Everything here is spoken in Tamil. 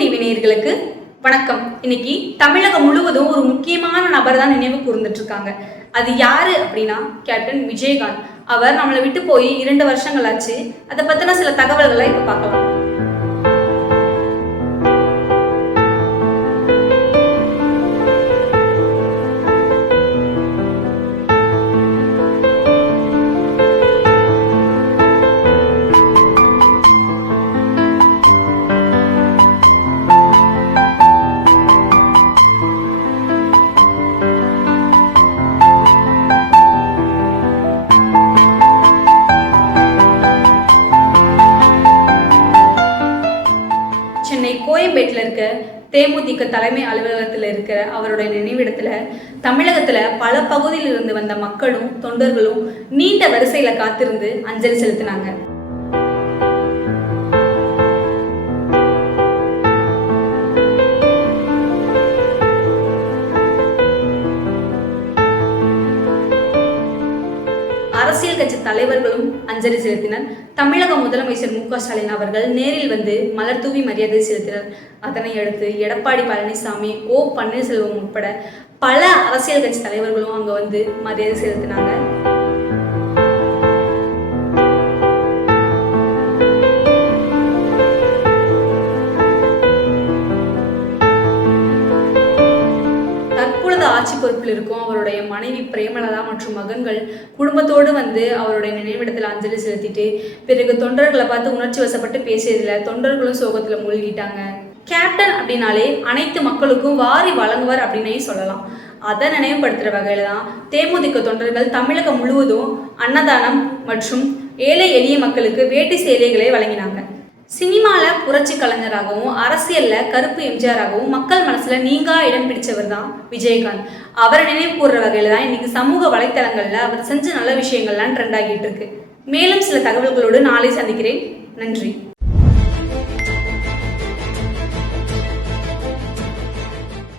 டிவி நேயர்களுக்கு வணக்கம். இன்னைக்கு தமிழகம் முழுவதும் ஒரு முக்கியமான நபர் தான் நினைவு கூர்ந்துட்டு இருக்காங்க அது யாரு அப்படின்னா கேப்டன் விஜயகாந்த். அவர் நம்மளை விட்டு போய் இரண்டு வருஷங்கள் ஆச்சு அதை பத்தின சில தகவல்களை இப்ப பார்க்கலாம். கோயம்பேட்டில் இருக்க தேமுதிக தலைமை அலுவலகத்தில் இருக்கிற அவருடைய நினைவிடத்தில் தமிழகத்தில் பல பகுதியில் இருந்து வந்த மக்களும் தொண்டர்களும் நீண்ட வரிசையில் காத்திருந்து அஞ்சலி செலுத்தினாங்க. அரசியல் கட்சி தலைவர்களும் அஞ்சலி செலுத்தினர். தமிழக முதலமைச்சர் மு ஸ்டாலின் அவர்கள் நேரில் வந்து மலர் தூவி மரியாதை செலுத்தினர். அதனை அடுத்து எடப்பாடி பழனிசாமி ஓ பன்னீர்செல்வம் உட்பட பல அரசியல் கட்சி தலைவர்களும் அங்க வந்து மரியாதை செலுத்தினாங்க. ஆட்சி பொறுப்பில் இருக்கும். அவருடைய மனைவி பிரேமலதா மற்றும் மகன்கள் குடும்பத்தோடு வந்து அவருடைய நினைவிடத்தில் அஞ்சலி செலுத்திட்டு பிறகு தொண்டர்களை பார்த்து உணர்ச்சி வசப்பட்டு பேசியதில் தொண்டர்களும் சோகத்தில் மூழ்கிட்டாங்க. கேப்டன் அப்படின்னாலே அனைத்து மக்களுக்கும் வாரி வழங்குவார் அப்படின்னே சொல்லலாம். அதை நினைவுபடுத்துகிற வகையில் தான் தேமுதிக தொண்டர்கள் தமிழகம் முழுவதும் அன்னதானம் மற்றும் ஏழை எளிய மக்களுக்கு வேட்டி சேலைகளை வழங்கினாங்க. சினிமாவில் புரட்சி கலைஞராகவும் அரசியலில் கருப்பு எம்ஜிஆராகவும் மக்கள் மனசில் நீங்கா இடம் பிடிச்சவர் தான் விஜயகாந்த். அவரை நினைவு கூறுற வகையில் தான் இன்றைக்கி சமூக வலைத்தளங்களில் அவர் செஞ்ச நல்ல விஷயங்கள்லாம் ட்ரெண்ட் ஆகிட்டு இருக்கு. மேலும் சில தகவல்களோடு நாளை சந்திக்கிறேன். நன்றி.